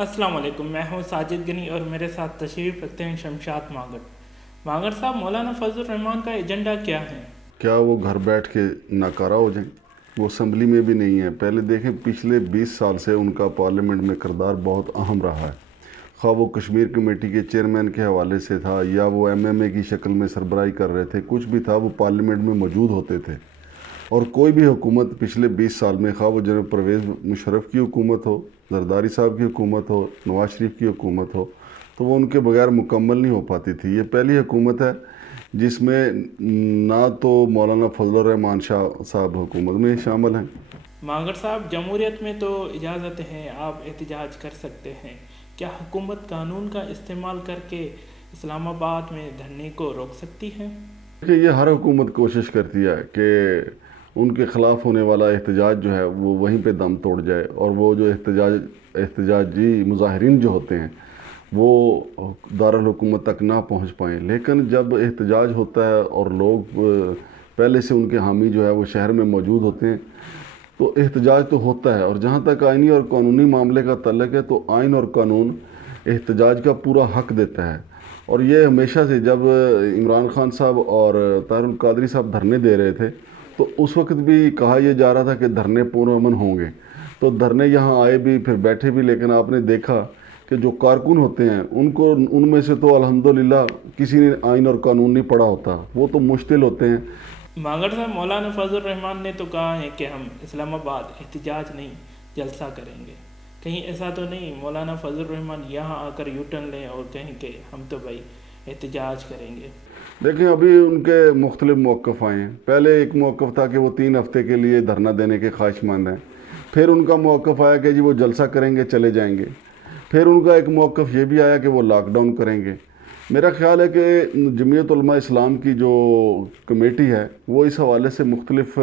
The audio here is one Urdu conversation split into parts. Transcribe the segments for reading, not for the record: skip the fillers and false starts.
السلام علیکم، میں ہوں ساجد گنی اور میرے ساتھ تشریف رکھتے ہیں شمشاد مانگڑ۔ مانگڑ صاحب، مولانا فضل الرحمان کا ایجنڈا کیا ہے؟ کیا وہ گھر بیٹھ کے ناکارہ ہو جائیں؟ وہ اسمبلی میں بھی نہیں ہے۔ پہلے دیکھیں، پچھلے 20 سال سے ان کا پارلیمنٹ میں کردار بہت اہم رہا ہے، خواہ وہ کشمیر کمیٹی کے چیئرمین کے حوالے سے تھا یا وہ MMA کی شکل میں سربراہی کر رہے تھے، کچھ بھی تھا، وہ پارلیمنٹ میں موجود ہوتے تھے۔ اور کوئی بھی حکومت پچھلے 20 سال میں، خواہ وہ جناب پرویز مشرف کی حکومت ہو، زرداری صاحب کی حکومت ہو، نواز شریف کی حکومت ہو، تو وہ ان کے بغیر مکمل نہیں ہو پاتی تھی۔ یہ پہلی حکومت ہے جس میں نہ تو مولانا فضل الرحمان شاہ صاحب حکومت میں شامل ہیں۔ مانگڑ صاحب، جمہوریت میں تو اجازت ہے، آپ احتجاج کر سکتے ہیں، کیا حکومت قانون کا استعمال کر کے اسلام آباد میں دھرنے کو روک سکتی ہے؟ یہ ہر حکومت کوشش کرتی ہے کہ ان کے خلاف ہونے والا احتجاج جو ہے وہ وہیں پہ دم توڑ جائے، اور وہ جو احتجاجی مظاہرین جو ہوتے ہیں وہ دارالحکومت تک نہ پہنچ پائیں۔ لیکن جب احتجاج ہوتا ہے اور لوگ پہلے سے ان کے حامی جو ہے وہ شہر میں موجود ہوتے ہیں تو احتجاج تو ہوتا ہے۔ اور جہاں تک آئینی اور قانونی معاملے کا تعلق ہے تو آئین اور قانون احتجاج کا پورا حق دیتا ہے، اور یہ ہمیشہ سے، جب عمران خان صاحب اور طاہر القادری صاحب دھرنے دے رہے تھے تو اس وقت بھی کہا یہ جا رہا تھا کہ دھرنے پرامن ہوں گے، تو دھرنے یہاں آئے بھی، پھر بیٹھے بھی، لیکن آپ نے دیکھا کہ جو کارکن ہوتے ہیں ان میں سے تو الحمدللہ کسی نے آئین اور قانون نہیں پڑھا ہوتا، وہ تو مشتل ہوتے ہیں۔ مانگڑ صاحب، مولانا فضل الرحمان نے تو کہا ہے کہ ہم اسلام آباد احتجاج نہیں جلسہ کریں گے، کہیں ایسا تو نہیں مولانا فضل الرحمان یہاں آ کر یو ٹرن لیں اور کہیں کہ ہم تو بھائی احتجاج کریں گے؟ دیکھیں، ابھی ان کے مختلف موقف آئے ہیں۔ پہلے ایک موقف تھا کہ وہ 3 ہفتے کے لیے دھرنا دینے کے خواہش مند ہیں، پھر ان کا موقف آیا کہ جی وہ جلسہ کریں گے، چلے جائیں گے، پھر ان کا ایک موقف یہ بھی آیا کہ وہ لاک ڈاؤن کریں گے۔ میرا خیال ہے کہ جمعیت علماء اسلام کی جو کمیٹی ہے وہ اس حوالے سے مختلف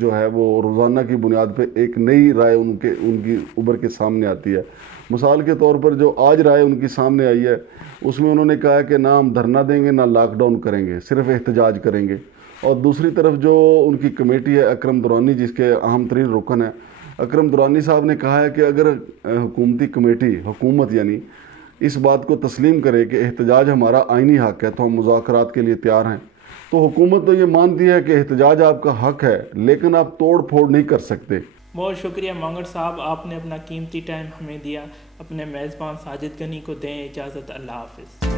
جو ہے وہ روزانہ کی بنیاد پہ ایک نئی رائے ان کی ابھر کے سامنے آتی ہے۔ مثال کے طور پر جو آج رائے ان کی سامنے آئی ہے اس میں انہوں نے کہا کہ نہ ہم دھرنا دیں گے، نہ لاک ڈاؤن کریں گے، صرف احتجاج کریں گے۔ اور دوسری طرف جو ان کی کمیٹی ہے، اکرم درانی جس کے اہم ترین رکن ہیں، اکرم درانی صاحب نے کہا ہے کہ اگر حکومتی کمیٹی، حکومت یعنی، اس بات کو تسلیم کرے کہ احتجاج ہمارا آئینی حق ہے تو ہم مذاکرات کے لیے تیار ہیں۔ تو حکومت تو یہ مانتی ہے کہ احتجاج آپ کا حق ہے، لیکن آپ توڑ پھوڑ نہیں کر سکتے۔ بہت شکریہ مانگڑ صاحب، آپ نے اپنا قیمتی ٹائم ہمیں دیا۔ اپنے میزبان ساجد گنی کو دیں اجازت۔ اللہ حافظ۔